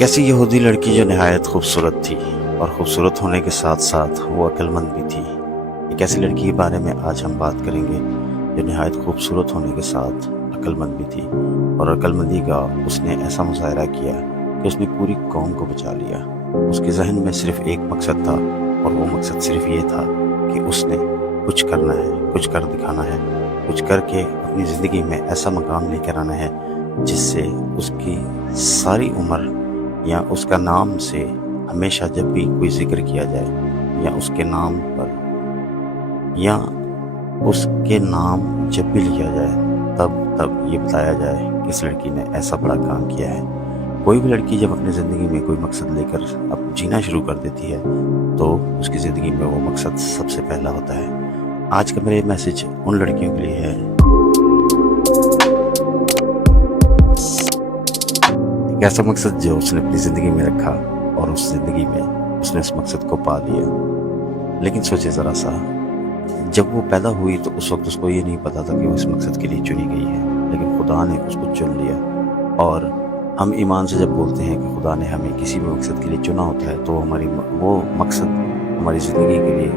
एक ऐसी यहूदी लड़की जो नहायत खूबसूरत थी और ख़ूबसूरत होने के साथ साथ वो अक्लमंद भी थी। एक ऐसी लड़की के बारे में आज हम बात करेंगे जो नहायत खूबसूरत होने के साथ अक्लमंद भी थी, और अक्लमंदी का उसने ऐसा मुजाहरा किया कि उसने पूरी कौम को बचा लिया। उसके जहन में सिर्फ एक मकसद था, और वो मकसद सिर्फ ये था कि उसने कुछ करना है, कुछ कर दिखाना है, कुछ करके अपनी ज़िंदगी में ऐसा मकाम लेकर आना है जिससे उसकी सारी उम्र या उसका नाम से हमेशा जब भी कोई जिक्र किया जाए या उसके नाम पर या उसके नाम जब भी लिया जाए तब ये बताया जाए कि इस लड़की ने ऐसा बड़ा काम किया है। कोई भी लड़की जब अपनी ज़िंदगी में कोई मकसद लेकर अब जीना शुरू कर देती है तो उसकी ज़िंदगी में वो मकसद सबसे पहला होता है। आज का मेरा मैसेज उन लड़कियों के लिए है एक ऐसा मकसद जो उसने अपनी ज़िंदगी में रखा और उस ज़िंदगी में उसने उस मकसद को पा लिया। लेकिन सोचे ज़रा सा, जब वो पैदा हुई तो उस वक्त उसको ये नहीं पता था कि वो इस मकसद के लिए चुनी गई है, लेकिन खुदा ने उसको चुन लिया। और हम ईमान से जब बोलते हैं कि खुदा ने हमें किसी भी मकसद के लिए चुना होता है तो वो मकसद हमारी ज़िंदगी के लिए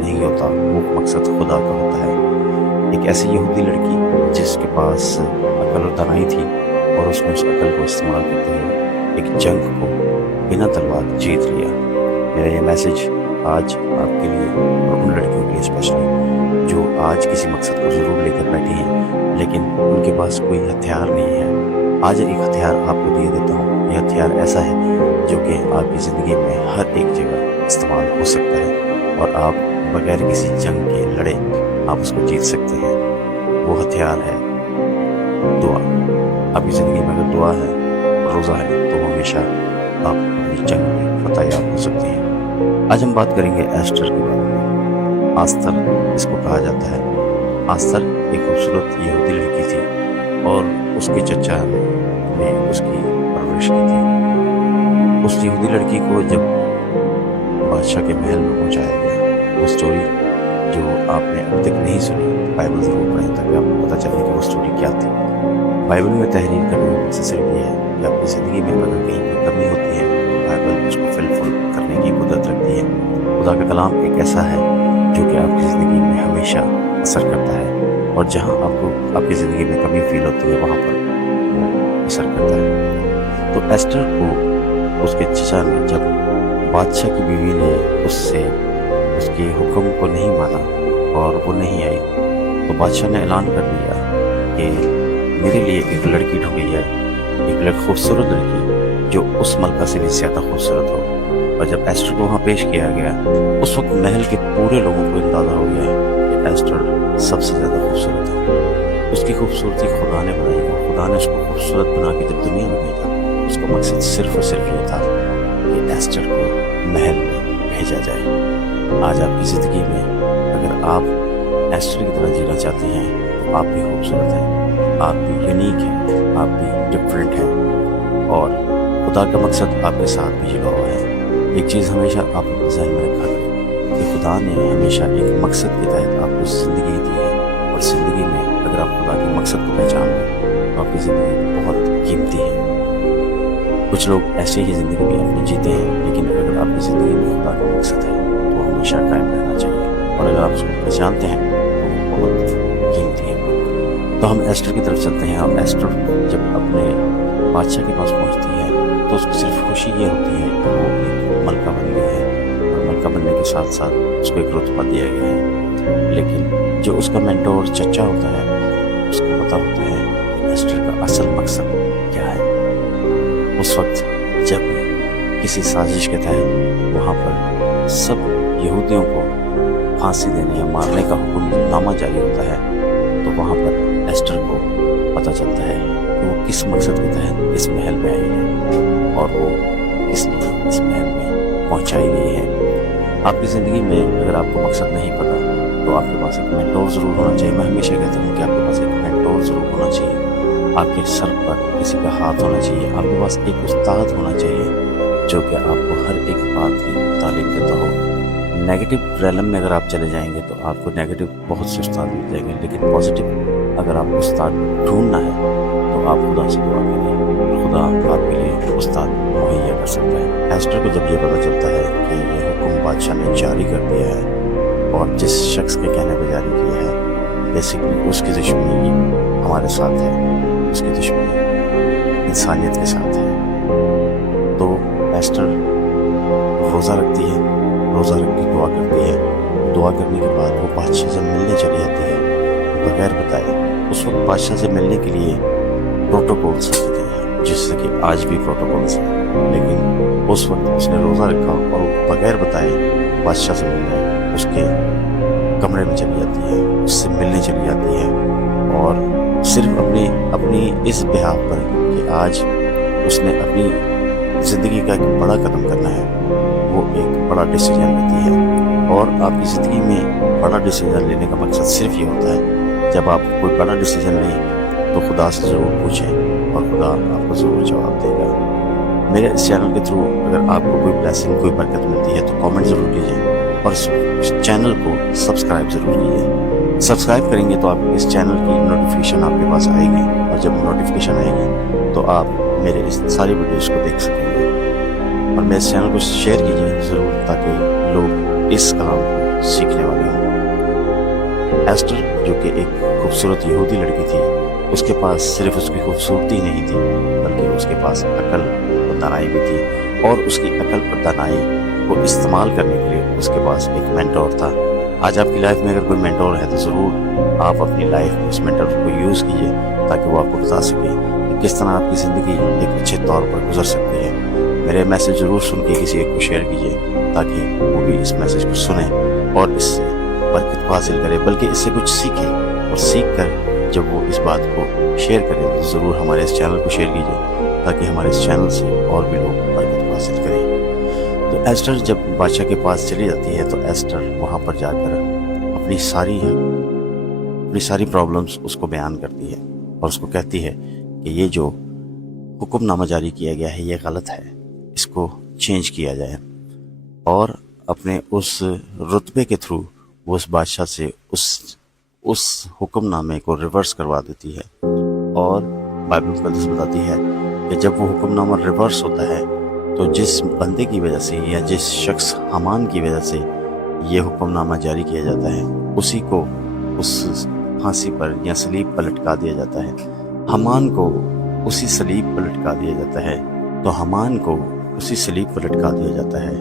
नहीं होता, वो मकसद खुदा का होता है। एक ऐसी यहूदी लड़की जिसके पास अकल और दानाई थी और उसने उस अकल को इस्तेमाल करते हुए एक जंग को बिना तलवार जीत लिया। मेरा ये मैसेज आज आपके लिए और उन लड़कियों के लिए स्पेशली जो आज किसी मकसद को ज़रूर लेकर बैठी हैं लेकिन उनके पास कोई हथियार नहीं है। आज एक हथियार आपको दिए देता हूँ। ये हथियार ऐसा है जो कि आपकी ज़िंदगी में हर एक जगह इस्तेमाल हो सकता है और आप बगैर किसी जंग के लड़े आप उसको जीत सकते हैं। वो हथियार है दुआ। आपकी ज़िंदगी में अगर दुआ है, रोज़ा है, तो हमेशा आप अपनी जंग में फतेह हो सकते हैं। आज हम बात करेंगे एस्टर के बारे में। आस्तर इसको कहा जाता है। आस्तर एक खूबसूरत यहूदी लड़की थी और उसके चचा ने उसकी परवरिश की थी। उस यहूदी लड़की को जब बादशाह के महल में पहुंचाया गया, वो स्टोरी जो आपने अब तक नहीं सुनी, बाइबल ज़रूर पढ़ें ताकि आपको पता चले कि वो स्टोरी क्या थी। बाइबल में तहरीर करने का मकसद सिर्फ ये है कि आपकी ज़िंदगी में अगर कहीं कोई कमी होती है तो बाइबल उसको फिलफुल करने की कुदरत रखती है। खुदा का कलाम एक ऐसा है जो कि आपकी ज़िंदगी में हमेशा असर करता है, और जहाँ आपको आपकी ज़िंदगी में कमी फील होती है वहाँ पर वो असर करता है। तो एस्टर को उसके चचा ने, जब बादशाह की बीवी ने उससे उसके हुक्म को नहीं माना और वो नहीं आई, तो बादशाह ने ऐलान कर दिया कि मेरे लिए एक लड़की ढूंढी जाए, एक खूबसूरत लड़की जो उस मलका से भी ज़्यादा खूबसूरत हो। और जब एस्टर को वहाँ पेश किया गया, उस वक्त महल के पूरे लोगों को अंदाज़ा हो गया कि एस्टर सबसे ज़्यादा खूबसूरत है। उसकी खूबसूरती खुदा ने बनाई और खुदा ने उसको खूबसूरत बना के जब दुनिया में भेजा, उसका मकसद सिर्फ और सिर्फ ये था कि एस्टर को महल में भेजा जाए। आज आपकी ज़िंदगी में अगर आप एस्टर की तरह जीना चाहते हैं तो आप भी खूबसूरत हैं, आप भी यूनिक हैं, आप भी डिफरेंट हैं, और खुदा का मकसद आपके साथ भी जुड़ा हुआ है। एक चीज़ हमेशा आप अपने ज़हन में रखा करें कि खुदा ने हमेशा एक मकसद के तहत आपको ज़िंदगी दी है, और ज़िंदगी में अगर आप खुदा के मकसद को पहचान लें तो आपकी ज़िंदगी बहुत कीमती है। कुछ लोग ऐसे ही ज़िंदगी में अपनी जीते हैं, लेकिन अगर आपकी ज़िंदगी में खुदा का मकसद है तो हमेशा कायम रहना चाहिए, और अगर आप उसको पहचानते हैं तो वो बहुत कीमती है। तो हम एस्टर की तरफ चलते हैं। और एस्टर जब अपने बादशाह के पास पहुंचती है तो उसको सिर्फ खुशी ये होती है कि वो एक मलका बन गई है, और मलका बनने के साथ साथ उसको एक रुतबा दिया गया है। लेकिन जो उसका मेंटोर चचा होता है उसको पता होता है कि एस्टर का असल मकसद क्या है। उस वक्त जब किसी साजिश के तहत वहाँ पर सब यहूदियों को फांसी देने या मारने का हुक्मनामा जारी होता है, तो वहाँ पर एस्टर को पता चलता है कि वो किस मकसद के तहत इस महल में आई है और वो किस लिए इस महल में पहुँचाई गई है। आपकी ज़िंदगी में अगर आपको मकसद नहीं पता तो आपके पास एक मेंटोर ज़रूर होना चाहिए। मैं हमेशा कहता हूँ कि आपके पास एक मेंटोर ज़रूर होना चाहिए। आपके सर पर किसी का हाथ होना चाहिए। आपके पास एक उस्ताद होना चाहिए जो कि आपको हर एक बात की तालीम देता हो। नेगेटिव रैलम में अगर आप चले जाएंगे तो आपको नेगेटिव बहुत से उस्ताद मिल जाएंगे, लेकिन पॉजिटिव अगर आपको उस्ताद ढूंढना है तो आप खुदा से दुआ करें। خدا آپ کے لیے استاد مہیا کر سکتا ہے۔ ایسٹر کو جب یہ پتہ چلتا ہے کہ یہ حکم بادشاہ نے جاری کر دیا ہے اور جس شخص کے کہنے پہ جاری کیا ہے بیسیکلی اس کی دشمنی ہمارے ساتھ ہے، اس کی دشمنی انسانیت کے ساتھ ہے، تو ایسٹر روزہ رکھتی ہے، روزہ رکھ کے دعا کرتی ہے، دعا کرنے کے بعد وہ بادشاہ سے ملنے چلی جاتی ہے بغیر بتائے۔ اس وقت بادشاہ سے ملنے کے لیے پروٹوکولس ہوتے ہیں، جس سے کہ آج بھی پروٹوکولس ہیں، لیکن اس وقت اس نے روزہ رکھا اور وہ بغیر بتائے بادشاہ سے ملنے اس کے کمرے میں چلی جاتی ہے، اس سے ملنے چلی جاتی ہے، اور صرف اپنی اس بحاف پر کہ آج اس نے اپنی زندگی کا ایک بڑا قدم کرنا ہے، وہ ایک بڑا ڈیسیجن لیتی ہے۔ اور آپ کی زندگی میں بڑا ڈیسیجن لینے کا مقصد صرف یہ ہوتا ہے، جب آپ کوئی بڑا ڈیسیجن لیں تو خدا سے ضرور پوچھیں اور خدا آپ کو ضرور جواب دے گا۔ میرے اس چینل کے تھرو اگر آپ کو کوئی بلیسنگ، کوئی برکت ملتی ہے تو کامنٹ ضرور کیجیے اور اس چینل کو سبسکرائب ضرور کیجیے۔ سبسکرائب کریں گے تو آپ اس چینل کی نوٹیفیکیشن آپ کے پاس آئے گی، اور جب نوٹیفیکیشن آئے گی تو آپ میرے اس ساری ویڈیوز کو دیکھ سکیں گے، اور میرے اس چینل کو شیئر کیجیے ضرور تاکہ لوگ اس کلام کو سیکھنے والے ہوں۔ ایسٹر جو کہ ایک خوبصورت یہودی لڑکی تھی، اس کے پاس صرف اس کی خوبصورتی نہیں تھی بلکہ اس کے پاس عقل اور دانائی بھی تھی، اور اس کی عقل اور دانائی کو استعمال کرنے کے لیے اس کے پاس ایک مینٹور تھا۔ آج آپ کی لائف میں اگر کوئی مینٹور ہے تو ضرور آپ اپنی لائف میں اس مینٹور کو یوز کیجیے تاکہ وہ آپ کو بتا سکے کہ کس طرح آپ کی زندگی ایک اچھے طور پر گزر سکتی ہے۔ میرے میسیج ضرور سن کے کسی ایک کو شیئر کیجیے تاکہ وہ بھی اس میسیج کو سنیں اور اس سے برکت کو حاصل کرے، بلکہ اس سے کچھ سیکھے، اور سیکھ کر جب وہ اس بات کو شیئر کرے تو ضرور ہمارے اس چینل کو شیئر کیجیے تاکہ ہمارے اس چینل سے اور بھی لوگ برکت کو حاصل کریں۔ تو ایسٹر جب بادشاہ کے پاس چلی جاتی ہے تو ایسٹر وہاں پر جا کر اپنی ساری پرابلمز اس کو بیان کرتی ہے اور اس کو کہتی ہے کہ یہ جو حکم نامہ جاری کیا گیا ہے یہ غلط ہے، اس کو چینج کیا جائے، اور اپنے اس رتبے کے تھرو وہ اس بادشاہ سے اس حکم نامے کو ریورس کروا دیتی ہے۔ اور بائبل مقدس بتاتی ہے کہ جب وہ حکم نامہ ریورس ہوتا ہے تو جس بندے کی وجہ سے یا جس شخص حامان کی وجہ سے یہ حکم نامہ جاری کیا جاتا ہے اسی کو اس پھانسی پر یا صلیب پر لٹکا دیا جاتا ہے۔ حامان کو اسی صلیب پر لٹکا دیا جاتا ہے، تو حامان کو اسی صلیب پر لٹکا دیا جاتا ہے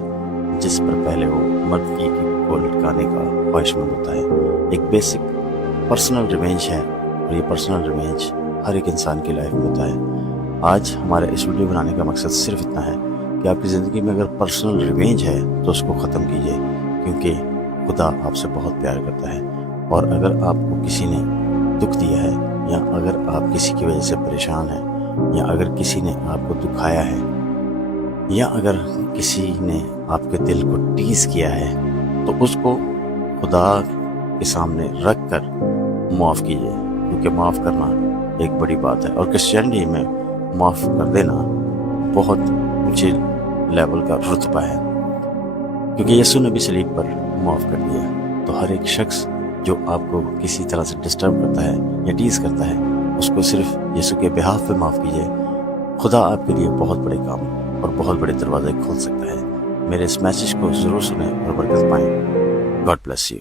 جس پر پہلے وہ مردی کو لٹکانے کا خواہش مند ہوتا ہے۔ ایک بیسک پرسنل ریونج ہے، اور یہ پرسنل ریونج ہر ایک انسان کی لائف میں ہوتا ہے۔ آج ہمارے اس ویڈیو بنانے کا مقصد صرف اتنا ہے کہ آپ کی زندگی میں اگر پرسنل ریونج ہے تو اس کو ختم کیجیے، کیونکہ خدا آپ سے بہت پیار کرتا ہے، اور اگر آپ کو کسی نے دکھ دیا ہے، یا اگر آپ کسی کی وجہ سے پریشان ہیں، یا اگر کسی نے آپ کو دکھایا ہے، یا اگر کسی نے آپ کے دل کو ٹیز کیا ہے، تو اس کو خدا کے سامنے رکھ کر معاف کیجیے، کیونکہ معاف کرنا ایک بڑی بات ہے، اور کرسچینٹی میں معاف کر دینا بہت اونچے لیول کا رتبہ ہے، کیونکہ یسوع نے بھی صلیب پر معاف کر دیا۔ تو ہر ایک شخص جو آپ کو کسی طرح سے ڈسٹرب کرتا ہے یا ٹیز کرتا ہے اس کو صرف یسوع کے بہاف پہ معاف کیجیے۔ خدا آپ کے لیے بہت بڑے کام اور بہت بڑے دروازے کھول سکتا ہے۔ میرے اس میسیج کو ضرور سنیں اور برکت پائیں۔ God bless you.